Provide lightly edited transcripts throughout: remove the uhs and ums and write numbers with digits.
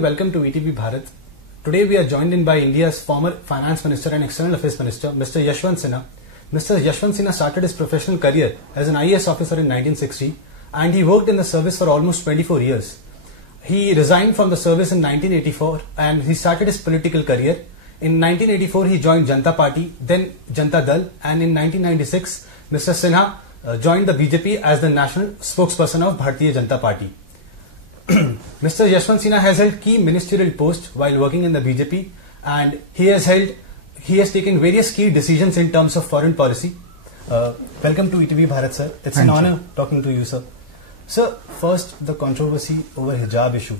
Welcome to ETV Bharat. Today we are joined in by India's former Finance Minister and External Affairs Minister, Mr. Yashwant Sinha. Mr. Yashwant Sinha started his professional career as an IAS officer in 1960 and he worked in the service for almost 24 years. He resigned from the service in 1984 and he started his political career. In 1984 he joined Janata Party, then Janata Dal, and in 1996 Mr. Sinha joined the BJP as the national spokesperson of Bharatiya Janata Party. Mr. Yashwant Sinha has held key ministerial posts while working in the BJP and he has taken various key decisions in terms of foreign policy. Welcome to ETV Bharat, sir. It's an honor talking to you, sir. Sir, first the controversy over hijab issue,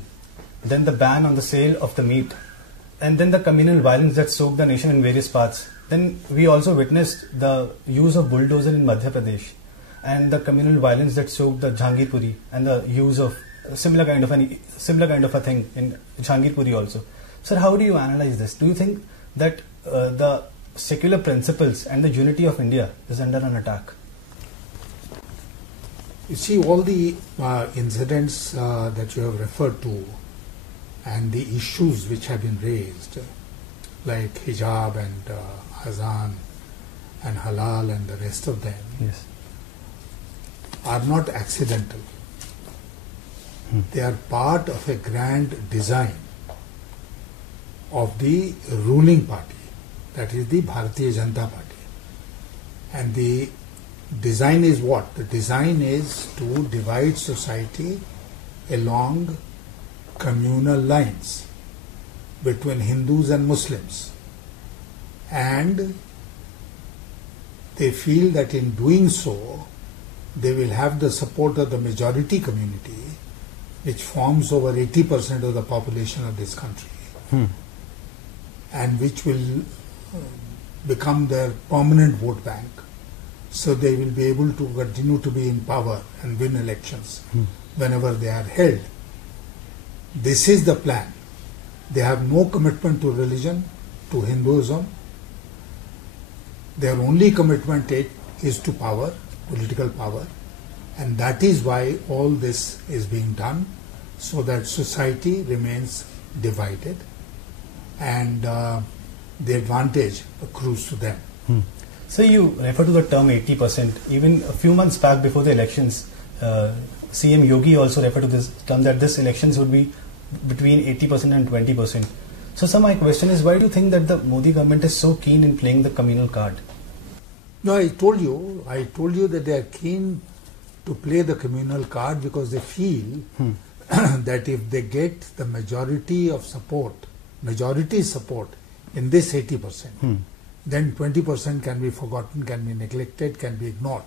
then the ban on the sale of the meat, and then the communal violence that soaked the nation in various parts. Then we also witnessed the use of bulldozer in Madhya Pradesh and the communal violence that soaked the Jhangirpuri and the use of similar kind of a thing in Jhangirpuri also. Sir, how do you analyze this? Do you think that the secular principles and the unity of India is under an attack? You see, all the incidents that you have referred to and the issues which have been raised, like hijab and azan and halal and the rest of them, yes, are not accidental. They are part of a grand design of the ruling party, that is the Bharatiya Janata Party. And the design is what? The design is to divide society along communal lines between Hindus and Muslims. And they feel that in doing so, they will have the support of the majority community, which forms over 80% of the population of this country, and which will become their permanent vote bank. So they will be able to continue to be in power and win elections whenever they are held. This is the plan. They have no commitment to religion, to Hinduism. Their only commitment is to power, political power. And that is why all this is being done, so that society remains divided and the advantage accrues to them. So you refer to the term 80%. Even a few months back before the elections, CM Yogi also referred to this term that this elections would be between 80% and 20%. So sir, my question is, why do you think that the Modi government is so keen in playing the communal card? No, I told you that they are keen to play the communal card because they feel that if they get the majority support in this 80%, then 20% can be forgotten, can be neglected, can be ignored.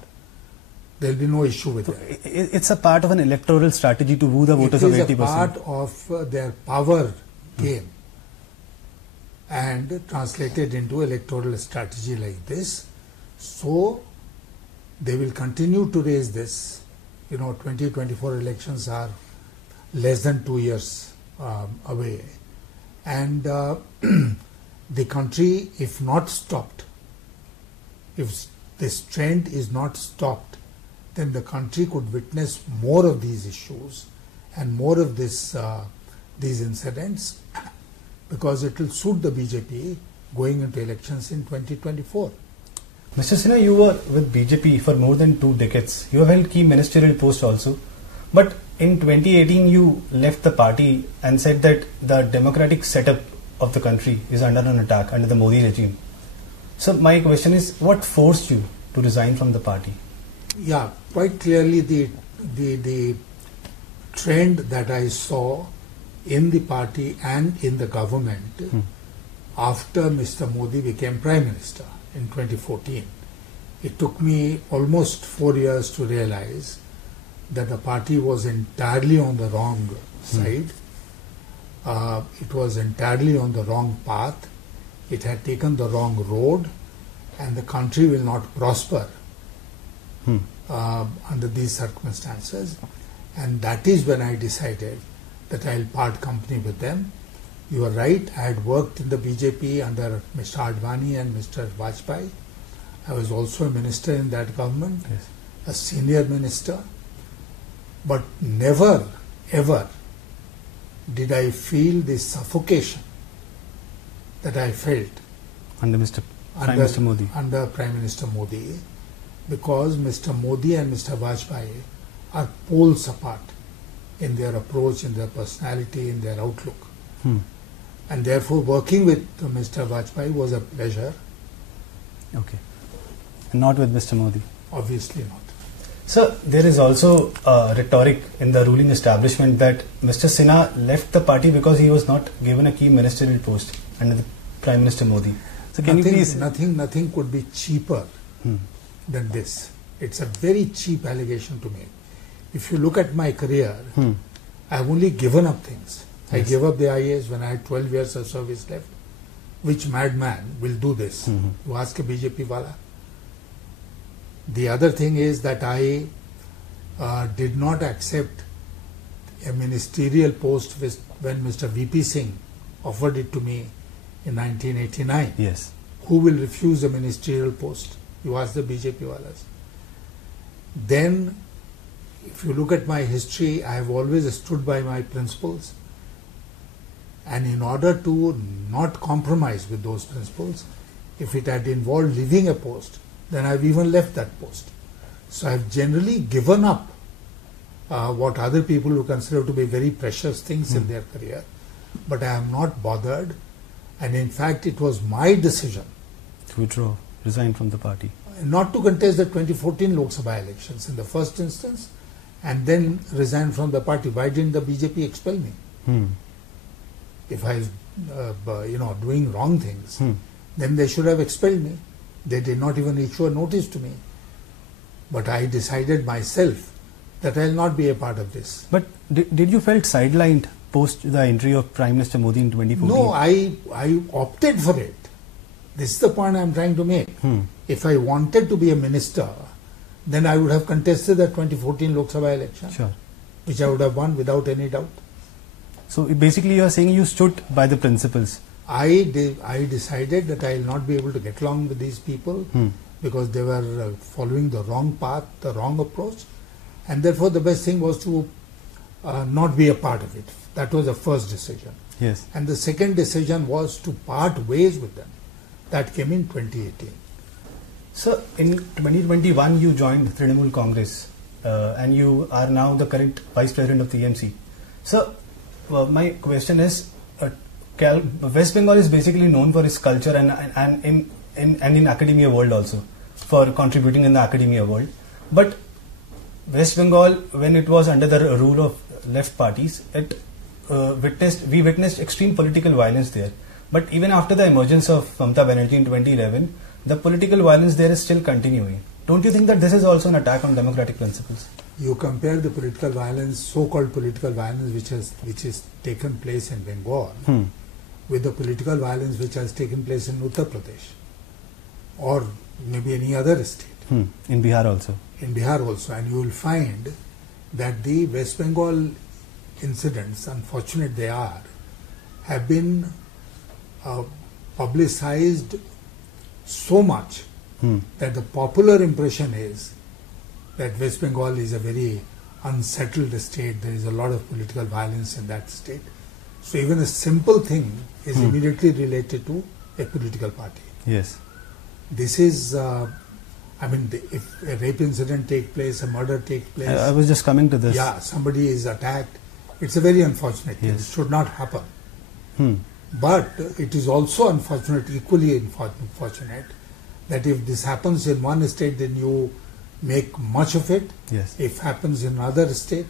There will be no issue with it. It's a part of an electoral strategy to woo the voters of 80%. It is a part of their power game and translated into electoral strategy like this. So they will continue to raise this. 2024 elections are less than 2 years away. And the country, if not stopped, if this trend is not stopped, then the country could witness more of these issues and more of these incidents, because it will suit the BJP going into elections in 2024. Mr. Sinha, you were with BJP for more than 2 decades. You have held key ministerial posts also. But in 2018, you left the party and said that the democratic setup of the country is under an attack under the Modi regime. So my question is, what forced you to resign from the party? Yeah, quite clearly the trend that I saw in the party and in the government after Mr. Modi became Prime Minister in 2014. It took me almost 4 years to realize that the party was entirely on the wrong side. It was entirely on the wrong path. It had taken the wrong road, and the country will not prosper under these circumstances. And that is when I decided that I'll part company with them. You are right, I had worked in the BJP under Mr. Advani and Mr. Vajpayee. I was also a minister in that government, a senior minister. But never, ever did I feel the suffocation that I felt Under Prime Minister Modi. Under Prime Minister Modi, because Mr. Modi and Mr. Vajpayee are poles apart in their approach, in their personality, in their outlook. And therefore working with Mr. Vajpayee was a pleasure. Okay. Not with Mr. Modi. Obviously not. Sir, there is also rhetoric in the ruling establishment that Mr. Sinha left the party because he was not given a key ministerial post under the Prime Minister Modi. So can you please... Nothing could be cheaper than this. It's a very cheap allegation to make. If you look at my career, I've only given up things. I gave up the IAS when I had 12 years of service left. Which madman will do this? You ask a BJP wala. The other thing is that I did not accept a ministerial post when Mr. VP Singh offered it to me in 1989. Yes. Who will refuse a ministerial post? You ask the BJP walas. Then, if you look at my history, I have always stood by my principles. And in order to not compromise with those principles, if it had involved leaving a post, then I've even left that post. So I've generally given up what other people who consider to be very precious things in their career. But I am not bothered. And in fact, it was my decision to withdraw, resign from the party. Not to contest the 2014 Lok Sabha elections in the first instance and then resign from the party. Why didn't the BJP expel me? If I was doing wrong things, then they should have expelled me. They did not even issue a notice to me. But I decided myself that I will not be a part of this. But did you felt sidelined post the entry of Prime Minister Modi in 2014? No, I opted for it. This is the point I am trying to make. If I wanted to be a minister, then I would have contested the 2014 Lok Sabha election, which I would have won without any doubt. So basically you are saying you stood by the principles. I decided that I will not be able to get along with these people because they were following the wrong path, the wrong approach, and therefore the best thing was to not be a part of it. That was the first decision. Yes. And the second decision was to part ways with them. That came in 2018. So in 2021 you joined Trinamool Congress and you are now the current Vice President of the TMC. So my question is, West Bengal is basically known for its culture and in academia world also, for contributing in the academia world. But West Bengal, when it was under the rule of left parties, we witnessed extreme political violence there. But even after the emergence of Mamata Banerjee in 2011, the political violence there is still continuing. Don't you think that this is also an attack on democratic principles? You compare the political violence, so-called political violence which has taken place in Bengal with the political violence which has taken place in Uttar Pradesh or maybe any other state. In Bihar also. In Bihar also. And you will find that the West Bengal incidents, unfortunate they are, have been publicized so much that the popular impression is that West Bengal is a very unsettled state. There is a lot of political violence in that state. So even a simple thing is immediately related to a political party. Yes. This is, if a rape incident takes place, a murder takes place. I was just coming to this. Yeah, somebody is attacked. It's a very unfortunate thing. It should not happen. But it is also unfortunate, equally unfortunate, that if this happens in one state, then you make much of it. Yes. If it happens in another state,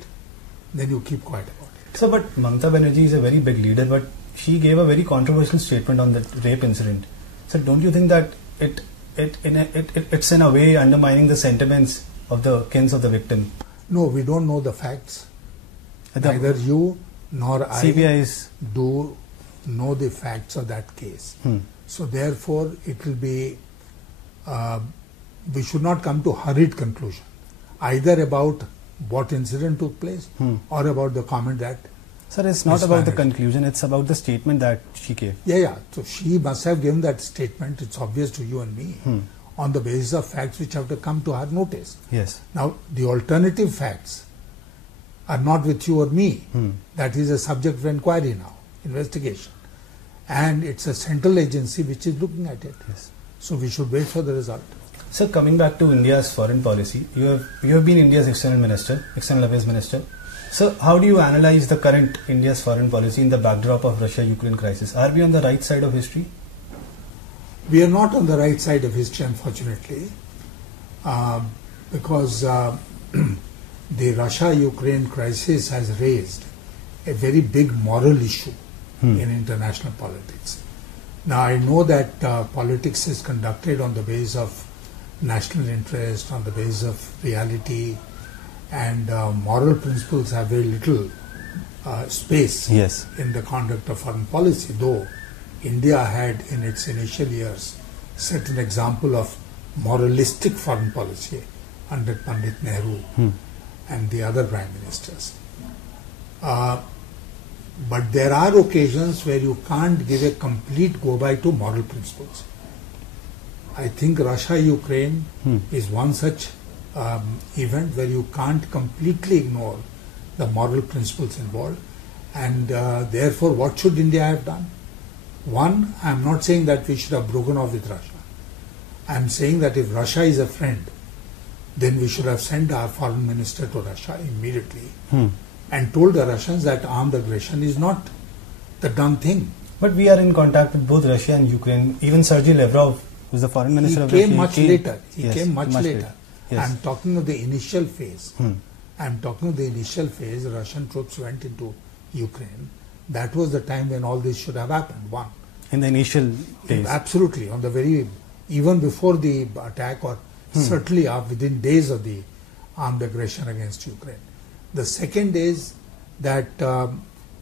then you keep quiet about it. So, but Mamata Banerjee is a very big leader, but she gave a very controversial statement on that rape incident. So, don't you think that it's in a way undermining the sentiments of the kins of the victim? No, we don't know the facts. Neither you nor I do know the facts of that case. So therefore, it will be, we should not come to hurried conclusion, either about what incident took place or about the comment that... Sir, it's not about the conclusion, it's about the statement that she gave. Yeah. So she must have given that statement, it's obvious to you and me, on the basis of facts which have to come to her notice. Yes. Now, the alternative facts are not with you or me. That is a subject of inquiry now, investigation. And it's a central agency which is looking at it. Yes. So we should wait for the result. Sir, coming back to India's foreign policy, you have been India's external affairs minister. So how do you analyze the current India's foreign policy in the backdrop of Russia-Ukraine crisis? Are we on the right side of history? We are not on the right side of history, unfortunately, because the Russia-Ukraine crisis has raised a very big moral issue in international politics. Now, I know that politics is conducted on the basis of national interest, on the basis of reality, and moral principles have very little space in the conduct of foreign policy, though India had in its initial years set an example of moralistic foreign policy under Pandit Nehru and the other prime ministers. But there are occasions where you can't give a complete go-by to moral principles. I think Russia-Ukraine is one such event where you can't completely ignore the moral principles involved, and therefore what should India have done? One, I am not saying that we should have broken off with Russia. I am saying that if Russia is a friend, then we should have sent our foreign minister to Russia immediately and told the Russians that armed aggression is not the done thing. But we are in contact with both Russia and Ukraine. Even Sergei Lavrov, who is the foreign minister of Russia, came much later. He yes, came much later. Yes. I am talking of the initial phase. I am talking of the initial phase. Russian troops went into Ukraine. That was the time when all this should have happened. One. In the initial days. Absolutely. On the very, even before the attack, or certainly within days of the armed aggression against Ukraine. The second is that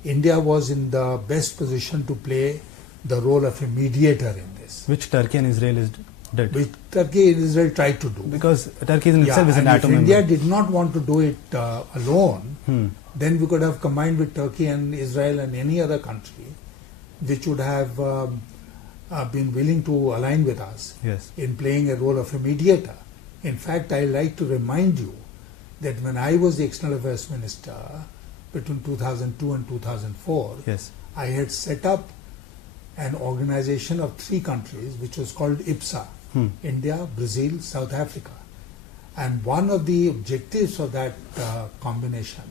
India was in the best position to play the role of a mediator in this. Which Turkey and Israel did. Which Turkey and Israel tried to do. Because Turkey in itself is an atom member. If India did not want to do it alone, then we could have combined with Turkey and Israel and any other country which would have been willing to align with us in playing a role of a mediator. In fact, I like to remind you that when I was the External Affairs Minister between 2002 and 2004, I had set up an organization of 3 countries which was called IPSA, India, Brazil, South Africa. And one of the objectives of that combination,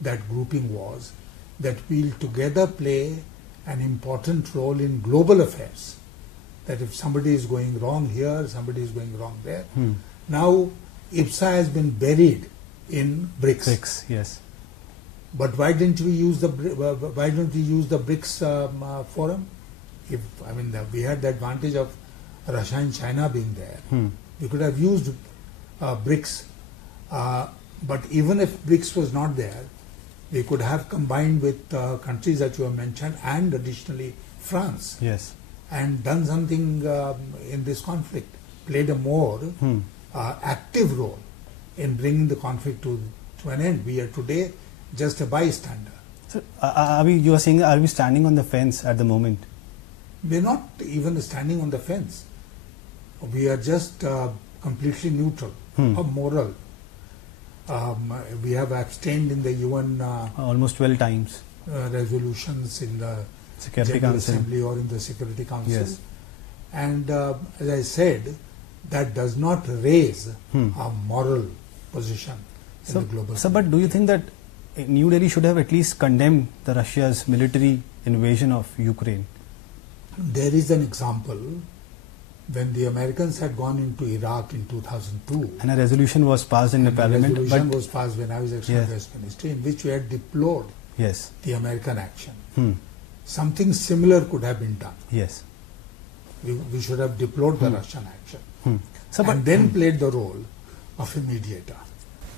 that grouping, was that we'll together play an important role in global affairs. That if somebody is going wrong here, somebody is going wrong there. Now, IPSA has been buried in BRICS. BRICS, yes. But why didn't we use the BRICS forum? We had the advantage of Russia and China being there. We could have used BRICS. But even if BRICS was not there, we could have combined with countries that you have mentioned, and additionally France, and done something in this conflict, played a more active role in bringing the conflict to an end. We are today just a bystander. So, you are saying, are we standing on the fence at the moment? We are not even standing on the fence. We are just completely neutral or moral. We have abstained in the UN almost 12 times resolutions in the Security General Council Assembly or in the Security Council. And as I said, that does not raise our moral position in the global. So, but do you think that New Delhi should have at least condemned the Russia's military invasion of Ukraine? There is an example when the Americans had gone into Iraq in 2002. And a resolution was passed in the parliament. A resolution was passed when I was External Affairs Minister, in which we had deplored the American action. Something similar could have been done. We should have deplored the Russian action. So, and then played the role of a mediator.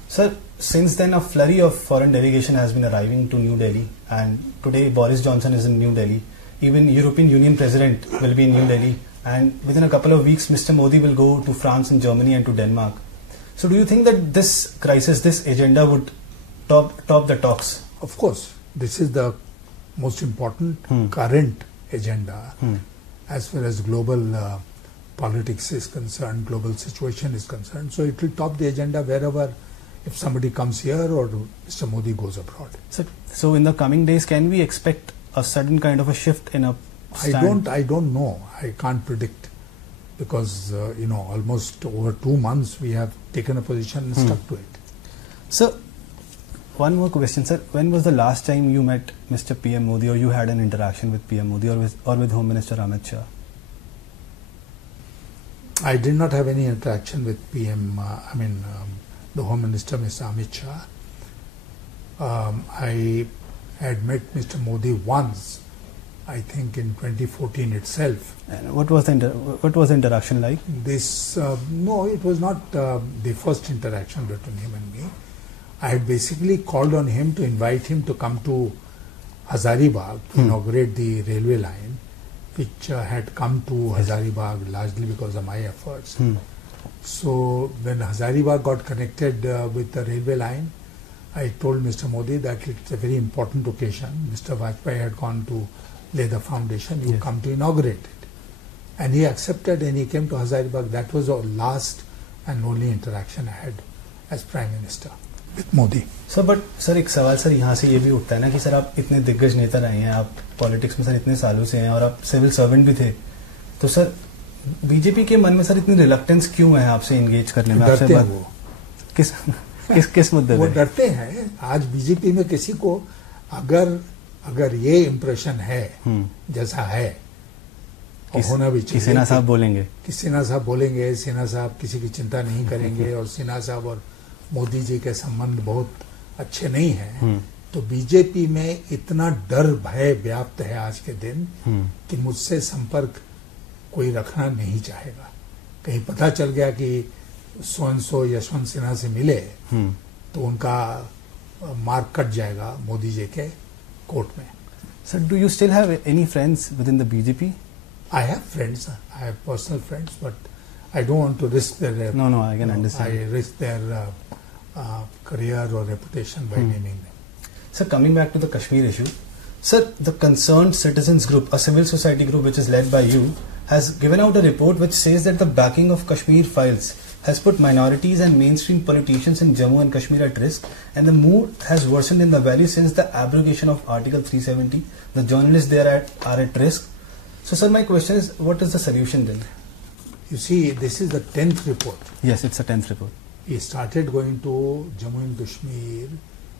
Sir, since then a flurry of foreign delegation has been arriving to New Delhi, and today Boris Johnson is in New Delhi. Even European Union President will be in New Delhi, and within a couple of weeks Mr. Modi will go to France and Germany and to Denmark. So do you think that this crisis, this agenda would top the talks? Of course, this is the most important current agenda as far as global politics is concerned, global situation is concerned. So it will top the agenda wherever if somebody comes here or Mr. Modi goes abroad. So in the coming days, can we expect a sudden kind of a shift in a stand? I don't know. I can't predict, because almost over 2 months we have taken a position and stuck to it. So one more question, sir. When was the last time you met Mr. PM Modi, or you had an interaction with PM Modi or with Home Minister Amit Shah? I did not have any interaction with PM, the Home Minister, Mr. Amit Shah. I had met Mr. Modi once, I think in 2014 itself. And what was the interaction like? No, it was not the first interaction between him and me. I had basically called on him to invite him to come to Hazaribagh to inaugurate the railway line, which had come to Hazaribagh largely because of my efforts. So when Hazaribagh got connected with the railway line, I told Mr. Modi that it's a very important occasion. Mr. Vajpayee had gone to lay the foundation, you come to inaugurate it. And he accepted and he came to Hazaribagh. That was the last and only interaction I had as Prime Minister with Modi. Sir but sir एक सवाल sir यहाँ से ये भी उठता है ना कि सर आप इतने दिग्गज नेता रहे हैं, आप पॉलिटिक्स में सर इतने सालों से हैं और आप सिविल सर्वेंट भी थे, तो सर बीजेपी के मन में सर इतनी रिलक्टेंस क्यों है आपसे एंगेज करने में? डरते हैं वो। किस मुद्दे वो डरते हैं। आज बीजेपी में किसी को अगर ये इम्प्रेशन है जैसा है, और होना भी चाहिए, सिन्हा साहब बोलेंगे सिन्हा साहब किसी की चिंता नहीं करेंगे और सिन्हा साहब और मोदी जी के संबंध बहुत अच्छे नहीं हैं, तो बीजेपी में इतना डर भय व्याप्त है आज के दिन कि मुझसे संपर्क कोई रखना नहीं चाहेगा। कहीं पता चल गया कि सो यशवंत सिन्हा से मिले तो उनका मार्क कट जाएगा मोदी जी के कोर्ट में। Sir do you still have any friends with in the BJP? I have friends, I have personal friends, but I don't want to risk their no, I can understand. I risk their career or reputation by naming them. Sir, coming back to the Kashmir issue, sir, the Concerned Citizens Group, a civil society group which is led by you, has given out a report which says that the backing of Kashmir files has put minorities and mainstream politicians in Jammu and Kashmir at risk, and the mood has worsened in the valley since the abrogation of Article 370. The journalists there are at risk. So, sir, my question is, what is the solution then? You see, this is the 10th report. Yes, it's a 10th report. He started going to Jammu and Kashmir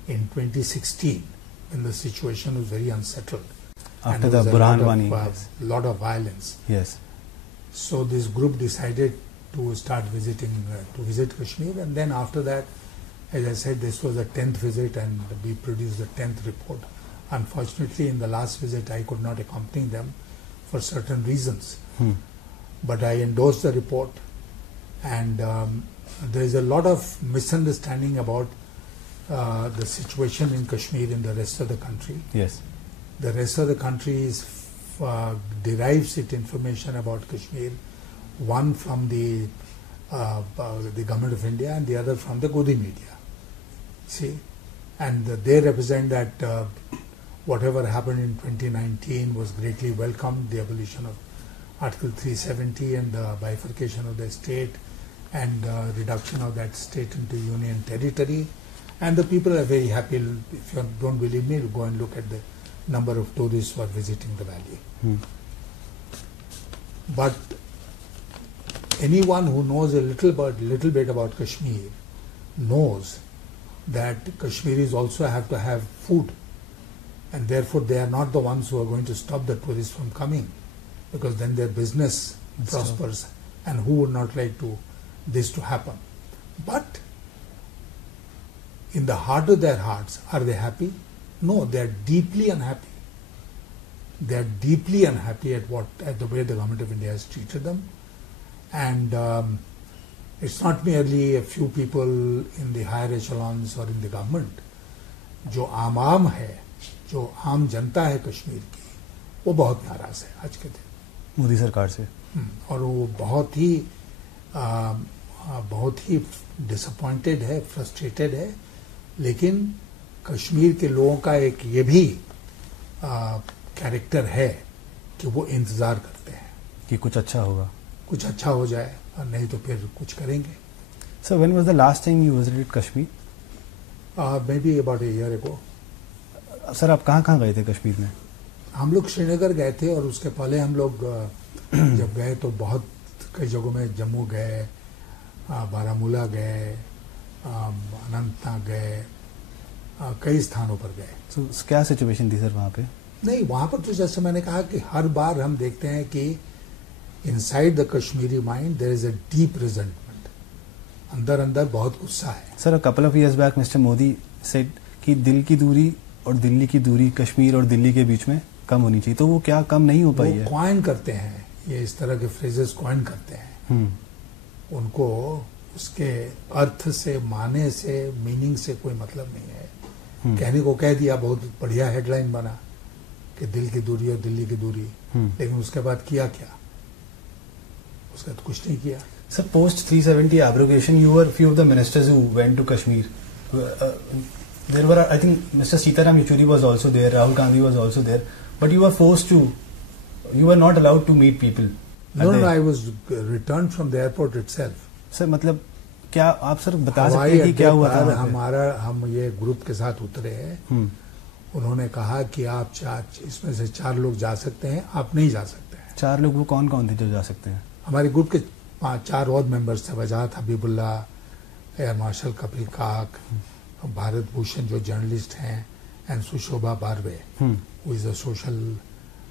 in 2016 when the situation was very unsettled. After the Burhan Wani. A lot of violence. Yes. So this group decided to start visit Kashmir, and then after that, as I said, this was the 10th visit and we produced the 10th report. Unfortunately, in the last visit, I could not accompany them for certain reasons. But I endorsed the report, and there is a lot of misunderstanding about the situation in Kashmir in the rest of the country. Yes. The rest of the country derives its information about Kashmir, one from the government of India and the other from the Godi media. See, and they represent that whatever happened in 2019 was greatly welcomed, the abolition of Article 370 and the bifurcation of the state and reduction of that state into union territory. And the people are very happy. If you don't believe me, go and look at the number of tourists who are visiting the valley. But anyone who knows a little bit about Kashmir knows that Kashmiris also have to have food, and therefore they are not the ones who are going to stop the tourists from coming, because then their business prospers, and who would not like this to happen? But in the heart of their hearts, are they happy? No, they are deeply unhappy. They are deeply unhappy at the way the government of India has treated them, and it's not merely a few people in the higher echelons or in the government. जो आम है, जो आम जनता है कश्मीर की, वो बहुत नाराज है आज के दिन मोदी सरकार से, और वो बहुत ही डिसअपॉइंटेड है, फ्रस्ट्रेटेड है। लेकिन कश्मीर के लोगों का एक ये भी कैरेक्टर है कि वो इंतजार करते हैं कि कुछ अच्छा होगा, कुछ अच्छा हो जाए, और नहीं तो फिर कुछ करेंगे। So when was the last time you visited Kashmir? maybe about a year ago. Sir आप कहाँ गए थे कश्मीर में? हम लोग श्रीनगर गए थे और उसके पहले हम लोग जब गए तो बहुत कई जगहों में जम्मू गए, बारामूला गए, अनंतनाग गए, कई स्थानों पर गए। तो क्या सिचुएशन थी सर वहाँ पे? नहीं, वहाँ पर तो जैसे मैंने कहा कि हर बार हम देखते हैं कि inside the Kashmiri mind there is a deep resentment. अंदर अंदर बहुत गुस्सा है। Sir, couple of years back mister Modi said कि दिल की दूरी और दिल्ली की दूरी कश्मीर और दिल्ली के बीच में कम होनी चाहिए, तो वो क्या कम नहीं हो पाई है? वो कॉइन करते हैं, ये इस तरह के फ्रेजेस कॉइन करते हैं। उनको उसके अर्थ से, माने से, मीनिंग से कोई मतलब नहीं है। कहने को कह दिया, बहुत बढ़िया हेडलाइन बना कि दिल की दूरी और दिल्ली की दूरी, लेकिन उसके बाद किया क्या? उसका तो कुछ नहीं किया। Sir, post 370 abrogation you were few of the ministers who went to Kashmir. There were, I think Mr. Sitaram Yechuri was also there, Rahul Gandhi was also there, but you were forced to, you were not allowed to meet people. No, I was returned from the airport itself. Sir मतलब क्या आप sir बता सकते हैं कि क्या हुआ था? हम ये ग्रुप के साथ उतरे हैं। उन्होंने कहा कि आप इसमें से 4 लोग जा सकते हैं, आप नहीं जा सकते हैं। 4 लोग वो कौन कौन थे जो जा सकते हैं? हमारे ग्रुप के 4 और मेंबर्स थे। वजाहत हबीबुल्ला, एयर मार्शल कपिल काक, भारत भूषण जो जर्नलिस्ट हैं, and Sushobha Barve who is a social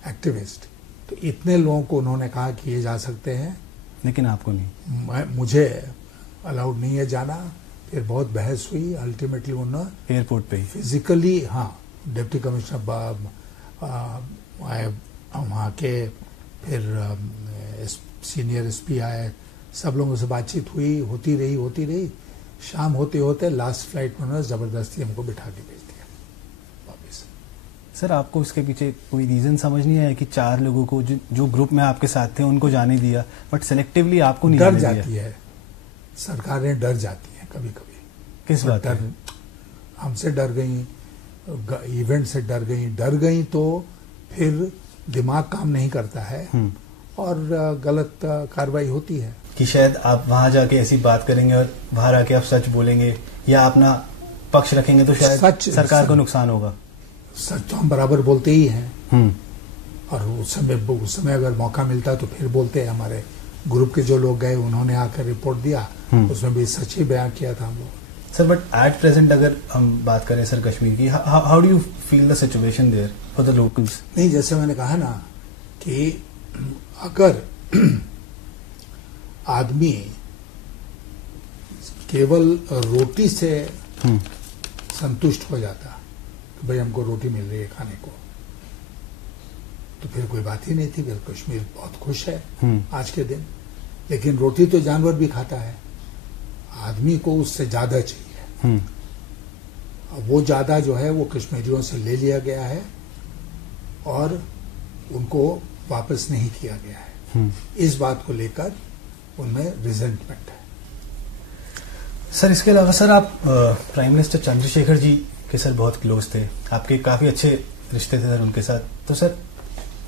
activist. तो इतने लोगों को उन्होंने कहा कि ये जा सकते हैं, लेकिन आपको नहीं। मुझे अलाउड नहीं है जाना। फिर बहुत बहस हुई। अल्टीमेटली उन्होंने एयरपोर्ट पे फिजिकली, डिप्टी कमिश्नर वहाँ के, फिर सीनियर एसपी आए, सब लोगों से बातचीत हुई, होती रही। शाम होते होते लास्ट फ्लाइट में उन्होंने जबरदस्ती हमको बिठा के भेज दिया वापस। सर, आपको इसके पीछे कोई रीजन समझ नहीं आया कि 4 लोगों को जो ग्रुप में आपके साथ थे उनको जाने दिया, बट सेलेक्टिवली आपको नहीं डर जाती है सरकारें, डर जाती हैं कभी कभी। किस बात? डर, हमसे डर गई, इवेंट से डर गई तो फिर दिमाग काम नहीं करता है और गलत कार्रवाई होती है। कि शायद आप वहां जाके ऐसी बात करेंगे और बाहर आके आप सच बोलेंगे या अपना पक्ष रखेंगे तो शायद सरकार को नुकसान होगा। सच तो हम बराबर बोलते ही हैं, और उस समय अगर मौका मिलता तो फिर बोलते हैं। हमारे ग्रुप के जो लोग गए उन्होंने आकर रिपोर्ट दिया, उसमें भी सच ही बयान किया था हम लोग। सर, बट एट प्रेजेंट अगर हम बात करें सर कश्मीर की, how do you feel the situation there for the locals? नहीं, जैसे मैंने कहा ना कि अगर आदमी केवल रोटी से संतुष्ट हो जाता कि भाई हमको रोटी मिल रही है खाने को, तो फिर कोई बात ही नहीं थी। फिर कश्मीर बहुत खुश है आज के दिन। लेकिन रोटी तो जानवर भी खाता है, आदमी को उससे ज्यादा चाहिए। वो ज्यादा जो है वो कश्मीरियों से ले लिया गया है और उनको वापस नहीं किया गया है। इस बात को लेकर उनमें रिजेंटमेंट है। सर, इसके अलावा सर आप प्राइम मिनिस्टर चंद्रशेखर जी के सर बहुत क्लोज थे, आपके काफी अच्छे रिश्ते थे सर उनके साथ। तो सर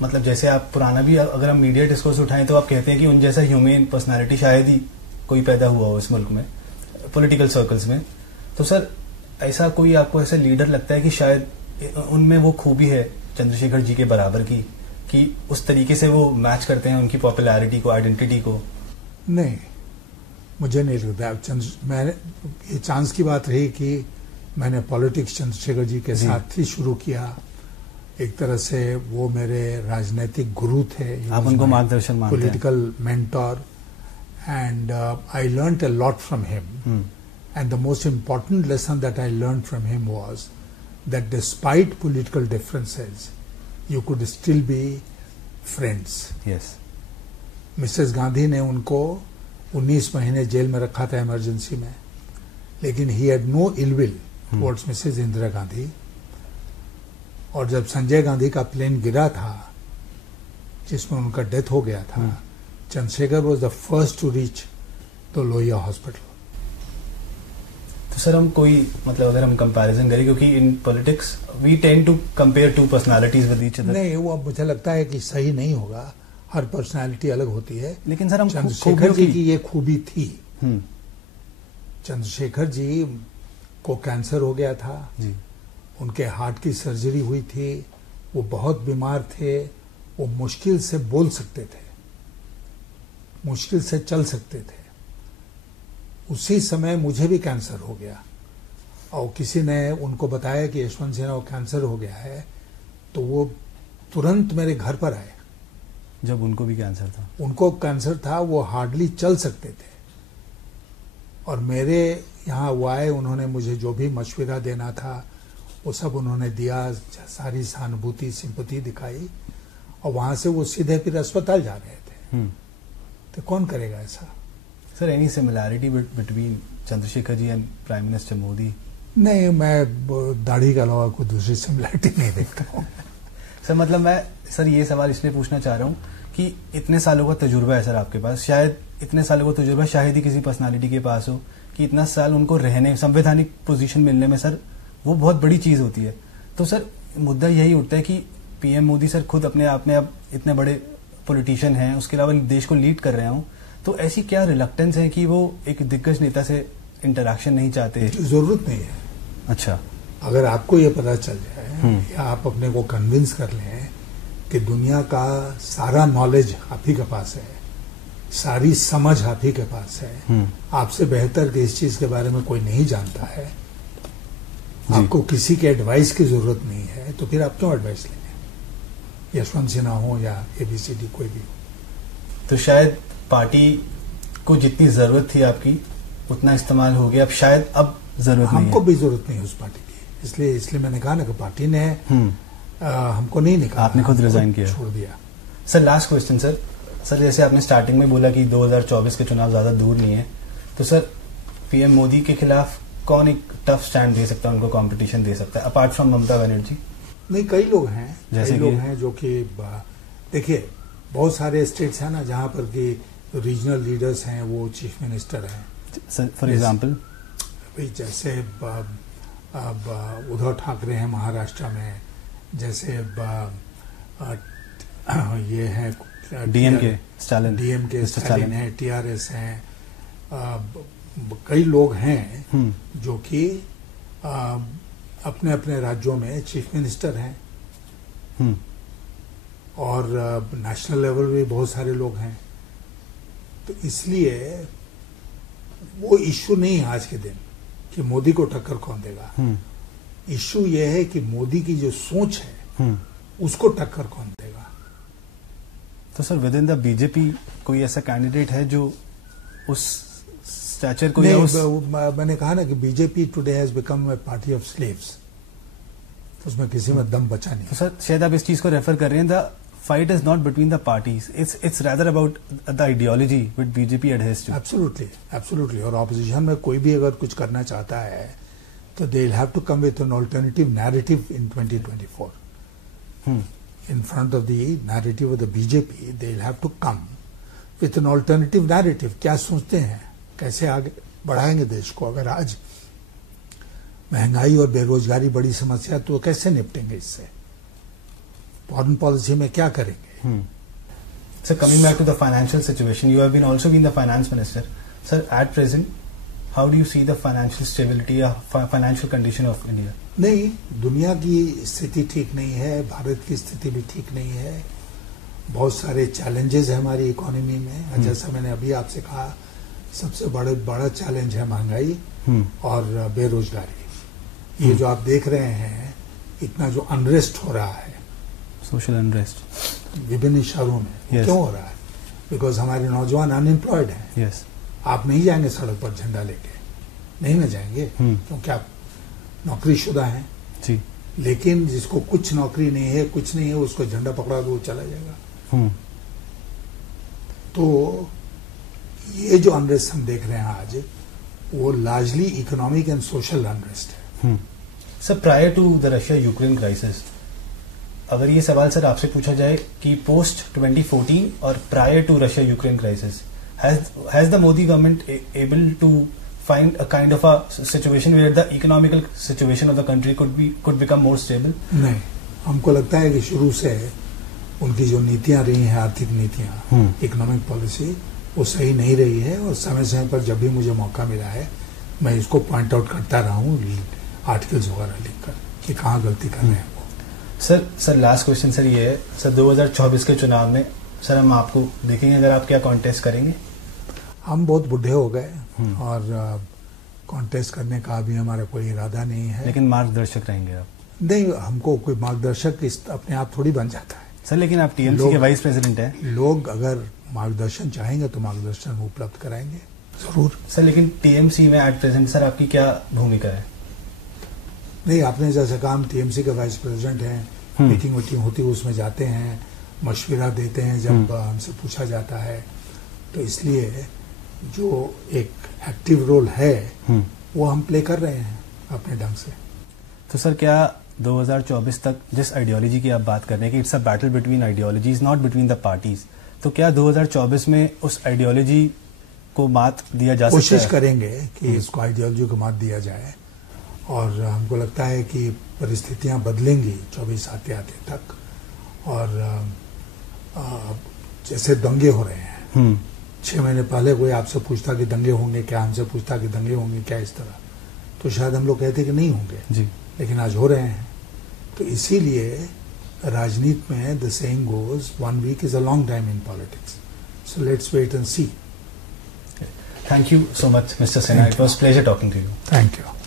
मतलब जैसे आप पुराना भी अगर हम मीडिया डिस्कोर्स उठाएं तो आप कहते हैं कि उन जैसा ह्यूमन पर्सनालिटी शायद ही कोई पैदा हुआ हो इस मुल्क में, पॉलिटिकल सर्कल्स में। तो सर ऐसा कोई आपको ऐसा लीडर लगता है कि शायद उनमें वो खूबी है चंद्रशेखर जी के बराबर की, कि उस तरीके से वो मैच करते हैं उनकी पॉपुलैरिटी को, आइडेंटिटी को? नहीं, मुझे नहीं लगता। मैंने ये चांस की बात रही कि मैंने पॉलिटिक्स चंद्रशेखर जी के साथ ही शुरू किया। एक तरह से वो मेरे राजनीतिक गुरु थे। आप उनको मार्गदर्शन मानते हैं? Political mentor, and I learned a lot from him. And the most important lesson that I learned from him was that despite political differences you could still be friends. Yes. Mrs Gandhi ने उनको 19 महीने jail में रखा था emergency में, लेकिन he had no ill will towards Mrs Indira Gandhi. और जब संजय गांधी का प्लेन गिरा था जिसमें उनका डेथ हो गया था, Chandrashekhar was the first to reach the Lohia hospital. तो सर हम कोई मतलब अगर हम कंपैरिजन करें, क्योंकि in politics we tend to compare two personalities with each other. नहीं, वो मुझे लगता है कि सही नहीं होगा। हर पर्सनालिटी अलग होती है। लेकिन सर हम चंद्रशेखर जी की ये खूबी थी। चंद्रशेखर जी को कैंसर हो गया था जी। उनके हार्ट की सर्जरी हुई थी, वो बहुत बीमार थे, वो मुश्किल से बोल सकते थे, मुश्किल से चल सकते थे। उसी समय मुझे भी कैंसर हो गया और किसी ने उनको बताया कि यशवंत सिन्हा को कैंसर हो गया है, तो वो तुरंत मेरे घर पर आए। जब उनको भी कैंसर था? उनको कैंसर था, वो हार्डली चल सकते थे, और मेरे यहाँ वो आए, उन्होंने मुझे जो भी मशवरा देना था वो सब उन्होंने दिया, सारी सहानुभूति सिंपैथी दिखाई, और वहां से वो सीधे फिर अस्पताल जा रहे थे। तो कौन करेगा ऐसा? Sir, any similarity between Chandrashekhar ji and prime minister Modi? नहीं, मैं दाढ़ी के अलावा कोई दूसरी सिमिलैरिटी नहीं देखता हूँ। सर मतलब मैं ये सवाल इसलिए पूछना चाह रहा हूँ कि इतने सालों का तजुर्बा है सर आपके पास, शायद इतने सालों का तजुर्बा शायद ही किसी पर्सनालिटी के पास हो कि इतना साल उनको रहने, संवैधानिक पोजीशन मिलने में सर वो बहुत बड़ी चीज होती है। तो सर मुद्दा यही उठता है कि पीएम मोदी सर खुद अपने आप में अब इतने बड़े पॉलिटिशियन हैं, उसके अलावा देश को लीड कर रहे हो, तो ऐसी क्या रिलक्टेंस है कि वो एक दिग्गज नेता से इंटरैक्शन नहीं चाहते? जरूरत नहीं है। अच्छा, अगर आपको ये पता चल जाए या आप अपने को कन्विंस कर लें कि दुनिया का सारा नॉलेज आप ही के पास है, सारी समझ आप ही के पास है, आपसे बेहतर कि इस चीज के बारे में कोई नहीं जानता है, आपको किसी के एडवाइस की जरूरत नहीं है, तो फिर आप क्यों एडवाइस लेंगे? यशवंत सिन्हा हो या एबीसीडी कोई भी हो। तो शायद पार्टी को जितनी जरूरत थी आपकी उतना इस्तेमाल हो गया, अब शायद अब जरूरत नहीं है। हमको भी जरूरत नहीं है उस पार्टी की, इसलिए मैंने कहा ना कि पार्टी ने हमको नहीं निकाला, आपने खुद रिजाइन किया, छोड़ दिया। सर लास्ट क्वेश्चन सर जैसे आपने स्टार्टिंग में बोला कि 2024 के चुनाव ज्यादा दूर नहीं है, तो सर पीएम मोदी के खिलाफ कौन एक टफ स्टैंड दे सकता है, उनको कंपटीशन दे सकता है अपार्ट फ्रॉम ममता बनर्जी? नहीं, कई लोग हैं जो कि देखिए बहुत सारे स्टेट्स हैं ना जहां पर कि रीजनल लीडर्स हैं, वो चीफ मिनिस्टर हैं। फॉर एग्जांपल जैसे उद्धव ठाकरे हैं महाराष्ट्र में, जैसे ये है डीएमके स्टालिन है, टीआरएस हैं, कई लोग हैं जो कि अपने अपने राज्यों में चीफ मिनिस्टर हैं, और नेशनल लेवल पे बहुत सारे लोग हैं। तो इसलिए वो इश्यू नहीं है आज के दिन कि मोदी को टक्कर कौन देगा। इश्यू ये है कि मोदी की जो सोच है उसको टक्कर कौन देगा। तो sir with in the BJP कोई ऐसा कैंडिडेट है जो उस स्टैचर को, मैंने कहा ना कि BJP today has become a party of slaves, तो उसमें किसी में दम बचा नहीं। तो सर शायद आप इस चीज को रेफर कर रहे हैं, the fight is not between the parties, it's rather about the ideology which BJP adheres to. Absolutely. और ऑपोजिशन में कोई भी अगर कुछ करना चाहता है तो they will have to come with an alternative narrative in 2024. In front of the narrative of the BJP, they will have to come with an alternative narrative. क्या सोचते हैं, कैसे आगे बढ़ाएंगे देश को? अगर आज महंगाई और बेरोजगारी बड़ी समस्या, तो कैसे निपटेंगे इससे? फॉरेन पॉलिसी में क्या करेंगे? Sir, coming back to the financial situation, you have been also been the finance minister. Sir, at present, how do you see the financial stability or financial condition of India? नहीं, दुनिया की स्थिति ठीक नहीं है, भारत की स्थिति भी ठीक नहीं है, बहुत सारे चैलेंजेस है हमारी इकोनॉमी में। जैसा मैंने अभी आपसे कहा, सबसे बड़ा चैलेंज है महंगाई और बेरोजगारी। ये जो आप देख रहे हैं, इतना जो अनरेस्ट हो रहा है, सोशल अनरेस्ट विभिन्न शहरों में, क्यों हो रहा है? बिकॉज हमारे नौजवान अनएम्प्लॉयड हैं। आप नहीं जाएंगे सड़क पर झंडा लेके, नहीं ना जाएंगे, क्योंकि आप नौकरीशुदा हैं जी। लेकिन जिसको कुछ नौकरी नहीं है, कुछ नहीं है, उसको झंडा पकड़ा दो, वो चला जाएगा। तो ये जो अनरेस्ट हम देख रहे हैं आज, वो largely economic and social unrest है। Sir, prior to the Russia Ukraine crisis, अगर ये सवाल सर आपसे पूछा जाए कि पोस्ट 2014 और prior to Russia Ukraine crisis, has the Modi government able to find a kind of a situation where the economical situation of the country could become more stable? नहीं, हमको लगता है कि शुरू से उनकी जो नीतियां रही हैं, आर्थिक नीतियां, इकोनॉमिक पॉलिसी, वो सही नहीं रही है। और समय समय पर जब भी मुझे मौका मिला है, मैं इसको पॉइंट आउट करता रहा हूँ आर्टिकल्स वगैरह लिखकर कि कहाँ गलती कर रहे हैं वो। सर लास्ट क्वेश्चन सर ये है, सर 2024 के चुनाव में सर हम आपको देखेंगे अगर आप क्या कॉन्टेस्ट करेंगे? हम बहुत बुढ़े हो गए और कॉन्टेस्ट करने का भी हमारा कोई इरादा नहीं है। लेकिन मार्गदर्शक रहेंगे आप? नहीं, हमको कोई मार्गदर्शक अपने आप थोड़ी बन जाता है सर। लेकिन आप टीएमसी के वाइस प्रेसिडेंट हैं। लोग अगर मार्गदर्शन चाहेंगे तो मार्गदर्शन उपलब्ध कराएंगे जरूर। सर लेकिन टीएमसी में एट प्रेजेंट सर आपकी क्या भूमिका है? नहीं, आपने जैसे कहा हम टीएमसी के वाइस प्रेसिडेंट हैं, मीटिंग होती है उसमें जाते हैं, मशवरा देते हैं जब हमसे पूछा जाता है, तो इसलिए जो एक एक्टिव रोल है वो हम प्ले कर रहे हैं अपने ढंग से। तो सर क्या 2024 तक जिस आइडियोलॉजी की आप बात कर रहे हैं कि it's a battle between ideologies not between the parties, तो क्या 2024 में उस आइडियोलॉजी को मात दिया जा सकता है? कोशिश करेंगे कि इसको आइडियोलॉजी को मात दिया जाए और हमको लगता है कि परिस्थितियां बदलेंगी 24 आते तक। और जैसे दंगे हो रहे हैं, 6 महीने पहले कोई आपसे पूछता कि दंगे होंगे क्या, हमसे पूछता कि दंगे होंगे क्या इस तरह, तो शायद हम लोग कहते कि नहीं होंगे जी, लेकिन आज हो रहे हैं। तो इसीलिए राजनीति में the saying goes 1 week is a long time in politics. So let's wait and see. Thank you so much, Mr. Sinha. It was a pleasure talking to you. Thank you.